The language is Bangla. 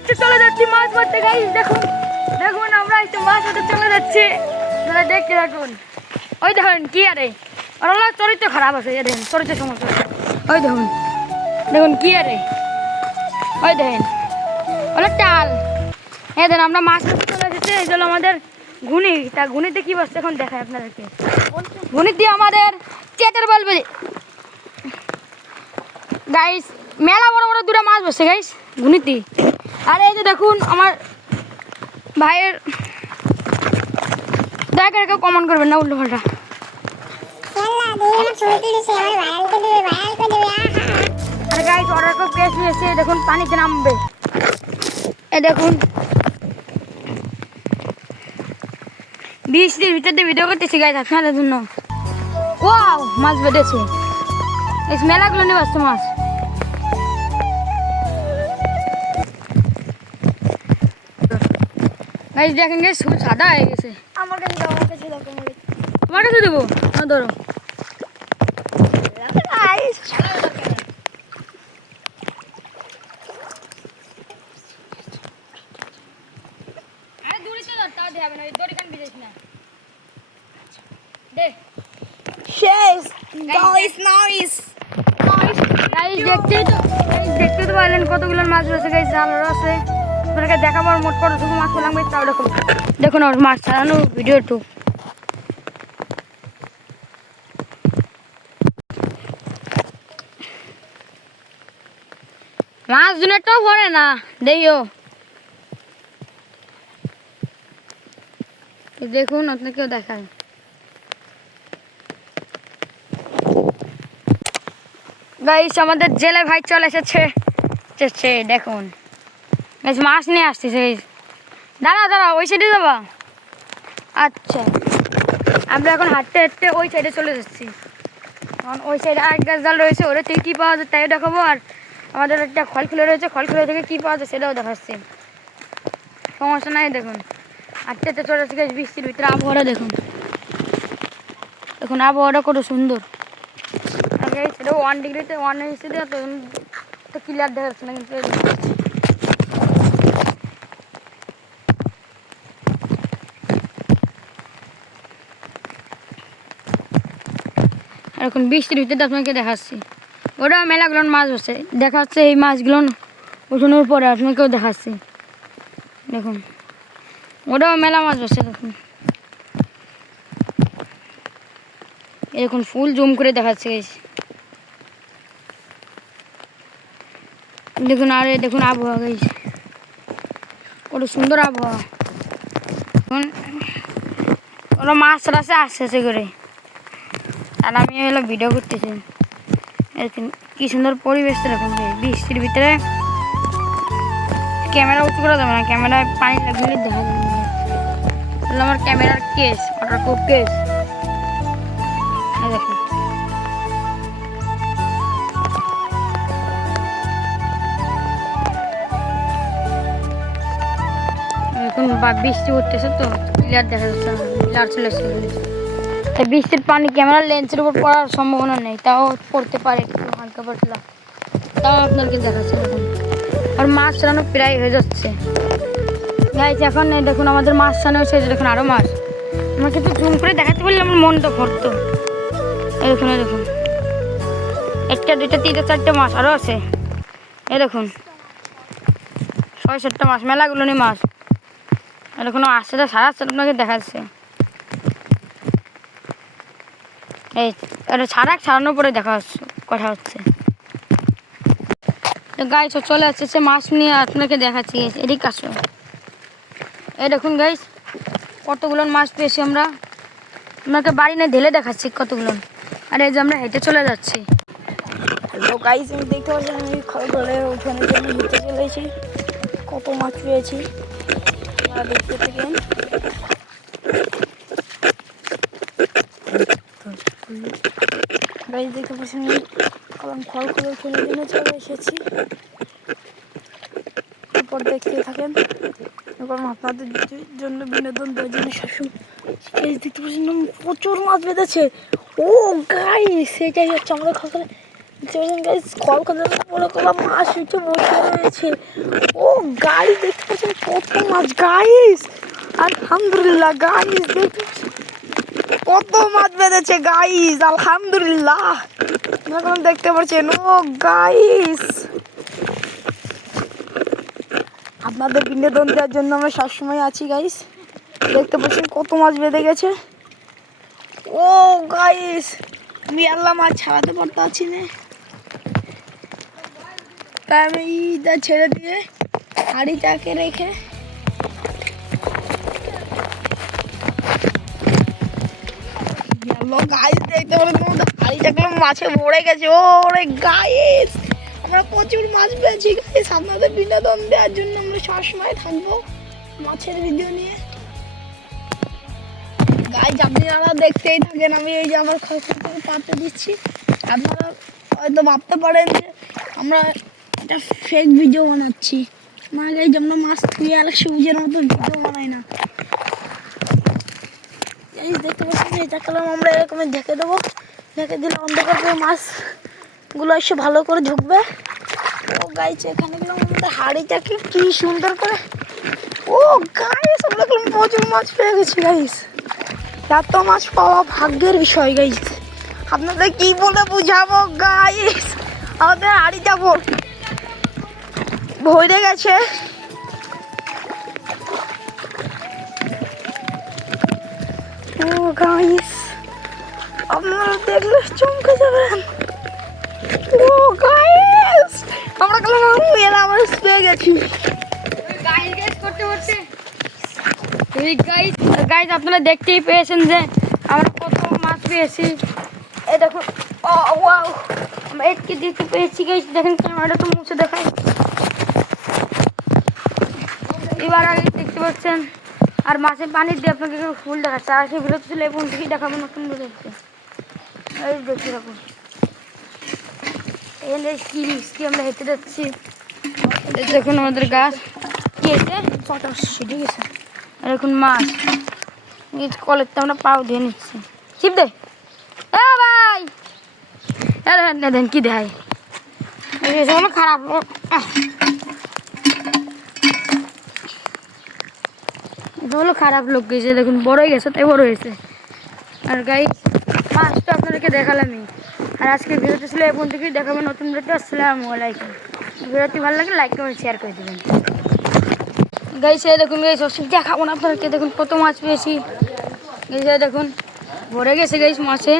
একটু চলে যাচ্ছি মাছ মারতে গাইস। দেখুন দেখুন আমরা একটু মাছ মারতে চলে যাচ্ছি, আপনারা দেখতে থাকুন। ওই দেখুন কি আরে ওরা চরিত্র খারাপ আছে, এই দেখুন চরিত্র সমস্যা। ওই দেখুন দেখুন কি আরে, ওই দেখেন ওরা টাল। হ্যাঁ দেখুন আমরা মাছ মারতে চলে যাচ্ছি। এই হলো আমাদের ঘুনি, তা ঘুনিতে কি বসছে এখন দেখায় আপনাদেরকে। ঘুনি দিয়ে আমাদের চেটার বলবে গাইস, মেলা বড় বড় দুটো মাছ বসছে গাইস ঘুনিতে। আর এই যে দেখুন আমার ভাইয়ের দয়া করে কেউ কমেন্ট করবেন না উল্টো পাল্টা। আর গাইস ওরা কেউ কেস নিয়েছে, দেখুন পানিতে নামবে। এ দেখুন বৃষ্টির ভিতর দিয়ে ভিডিও করতেছি গাইস আপনাদের জন্য। ওয়াও মাছ বেঁধেছে, এই মেলাগুলো নিয়ে আসছে মাছ। গাইস দেখেন গাইস খুব সাদা হয়ে গেছে। আমার কাছে দাও, আমার কাছে দাও, তোমার কাছে দেবো না, ধরো। আরে দূরে চল, তা দেখাবে না, দড়ি কান বিদেশ না দে। শেষ গাইস নাইস গাইস দেখতে তো পারলেন কতগুলো মাছ রয়েছে গাইস, জাল আছে। আপনাকে দেখাবো আর মোট কতটুকু মাছ পেলাম গাইস তাও দেখুন। দেখুন আর মাছ ছাড়ানো ভিডিও টু। মাছ দুনেরটাও পড়ে না দেইও। দেখুন আপনাকেও দেখায় গাইস আমাদের জেলে ভাই চলে এসেছে। দেখুন গাইস মাছ নিয়ে আসতেছে গাইস। দাঁড়া দাঁড়া ওই সাইডে যাবা। আচ্ছা আমরা এখন হাঁটতে হাঁটতে ওই সাইডে চলে যাচ্ছি, কারণ ওই সাইডে আরেক গাছ জাল রয়েছে, ওটা থেকে কী পাওয়া যায় তাই দেখাবো। আর আমাদের একটা খলখুলে রয়েছে, খলখুলে থেকে কী পাওয়া যায় সেটাও দেখাচ্ছি, সমস্যা নাই। দেখুন হাঁটতে হাঁটতে চলে যাচ্ছি গাইস বৃষ্টির ভিতরে। আবহাওয়াটা দেখুন, দেখুন আবহাওয়াটা কত সুন্দর। সেটা 1 ডিগ্রিতে 1 ডিগ্রিতে তো ক্লিয়ার দেখা যাচ্ছে না, কিন্তু এখন বৃষ্টির ভিতরে আপনাকে দেখাচ্ছি। ওটা মেলাগুলো মাছ বসে দেখাচ্ছে, এই মাছগুলো উঠানোর পরে আপনাকেও দেখাচ্ছি। দেখুন ওটাও মেলা মাছ বসে। দেখুন এরকম ফুল জুম করে দেখাচ্ছে গাইস। দেখুন আর দেখুন আবহাওয়া গাইস, কত সুন্দর আবহাওয়া। দেখুন ওরা মাছ রাসে আসছে করে, আর আমি হলো ভিডিও করতেছি। দেখুন কি সুন্দর পরিবেশটা। দেখুন বৃষ্টির ভিতরে ক্যামেরা উঁচু করা যাবে না, ক্যামেরায় পানি লাগলে দেখা যাবে না। আমার ক্যামেরার কেস, ওয়াটারপ্রুফ কেস। দেখুন এখন বৃষ্টি পড়তেছে তো ক্লিয়ার দেখা যাচ্ছে না, ক্লিয়ার চলে এসেছে। তাই বৃষ্টির পানি ক্যামেরার লেন্সের উপর পড়ার সম্ভাবনা নেই, তাও পড়তে পারে একটু হালকা পাতলা, তাও আপনাদেরকে দেখাচ্ছে। দেখুন আর মাছ ছাড়ানো প্রায় হয়ে যাচ্ছে গাইস। এখন দেখুন আমাদের মাছ ছাড়ানো হয়েছে, দেখুন আরও মাছ। আমার কিন্তু জুম করে দেখাতে পারলে আমার মনটা ভরতো। দেখুন দেখুন 1টা 2টা 3টা 4টে মাছ আরও আছে। এই দেখুন 6-7টা মাছ, মেলাগুলো নিয়ে মাছ। এরকম আসছে তো সারা আসছে, আপনাকে দেখাচ্ছে। এই এটা ছাড়ানোর পরে দেখা হচ্ছে, কথা হচ্ছে। তো গাইস চলে আসছে সে মাছ নিয়ে আপনাকে দেখাচ্ছি। এদিক আসো, এই দেখুন গাইস কতগুলো মাছ পেয়েছি আমরা, আপনাকে বাড়ি নিয়ে ঢেলে দেখাচ্ছি কতগুলো। আর এই যে আমরা হেঁটে চলে যাচ্ছি। হ্যালো গাইস, আমি দেখতে পাচ্ছি আমি খড়গোলের ওখানে জন্য হেঁটে চলেছি। কত মাছ পেয়েছি দেখতে থাকেন। গাইস দেখতে পাচ্ছি আমি খড়গোলের ওখানে জন্য চলে এসেছি। তারপর দেখতে থাকেন, কারণ আপনাদের জন্য বিনোদন দেওয়ার জন্য সবসময়। দেখতে পাচ্ছেন প্রচুর মাছ বেঁধেছে। ও গাইস সেটাই হচ্ছে আমাদের খড়গোলে গাইস খল খল বড় কলা মাছ উঠে বসে রয়েছে। ও গাইস দেখতে পাচ্ছেন কত মাছ গাইস, আলহামদুলিল্লাহ গাইস দেখতে কত মাছ বেঁধেছে গাইস, আলহামদুলিল্লাহ আপনারা দেখতে পাচ্ছেন। ও গাইস আপনাদের বিনোদন দেওয়ার জন্য আমরা সবসময় আছি গাইস। দেখতে পাচ্ছেন কত মাছ বেঁধে গেছে। ও গাইস আমি আল্লাহ মাছ ছাড়াতে পারছি না, তাই আমি ইটা ছেড়ে দিয়ে হাঁড়িটাকে রেখে গাইস দেখতে পাচ্ছেন হাঁড়িটাকে মাছে ভরে গেছে। ওরে গাইস আমরা প্রচুর মাছ পেয়েছি গাইস। আপনাদের বিনোদন দেওয়ার জন্য আমরা সবসময় থাকবো মাছের ভিডিও নিয়ে গাইস। আপনারা দেখতেই থাকেন, আমি এই যে আমার খড়খড় পাতে দিচ্ছি। আপনারা হয়তো ভাবতে পারেন যে আমরা একটা ফেক ভিডিও বানাচ্ছি না গাইস, আমরা মাছ ধুয়ে আর সবুজের মতো ভিডিও বানাই না গাইস। দেখতে পাচ্ছেন এটা কলম আমরা এরকম ঢেকে দেবো, ঢেকে দিলে অন্ধকার করে মাছগুলো এসে ভালো করে ঢুকবে। ও গাইস এখানে গেলাম আমাদের হাঁড়িটাকে কি সুন্দর করে। ও গাইস আমরা প্রচুর মাছ পেয়ে গেছি গাইস। এত মাছ পাওয়া ভাগ্যের বিষয় গাইস, আপনাদের কি বলে বুঝাবো গাইস। আমাদের হাঁড়িটা ভরে গেছে। ও গাইস আপনারা দেখলে চমকে যাবেন। ও গাইস আমরা মাছ পেয়ে গেছি গাইস। আপনারা দেখতেই পেয়েছেন যে আমরা কত মাছ পেয়েছি। এই দেখুন ও ওয়াও আমরা এটকে দেখতে পেয়েছি গাইস। দেখেন ক্যামেরাটা তো মুছে দেখাই। এবার আগে দেখতে পাচ্ছেন আর মাছের পানি দিয়ে আপনাকে ফুল দেখাচ্ছে। আর সেই ভিডিও ছিল এবং থেকেই দেখাবো নতুন ভিডিও। এই দেখতে থাকুন এখানে কি আমরা হেঁটে যাচ্ছি। দেখুন আমাদের গাছ কি হেঁটে সেটে গেছে। আর এখন মাছ কলের তো আমরা পাও দিয়ে নিচ্ছি। শিব দে ভাই দেন কি দেয় খারাপ। এটা হলো খারাপ লোক গেছে। দেখুন বড় হয়ে গেছে, তাই বড় হয়েছে। আর গাই মাছটা আপনাদেরকে দেখালামই। আর আজকে ভিডিওটা ছিল এখন থেকেই দেখাবেন নতুন ভিডিওটা। আসসালামু আলাইকুম। ভিডিওটি ভালো লাগলে লাইক কমেন্ট শেয়ার করে দেবেন গাইস। এই দেখুন গাইস সব দেখাবো না আপনাদেরকে। দেখুন কত মাছ পেয়েছি গাইস। দেখুন ভরে গেছে গাইস মাছে।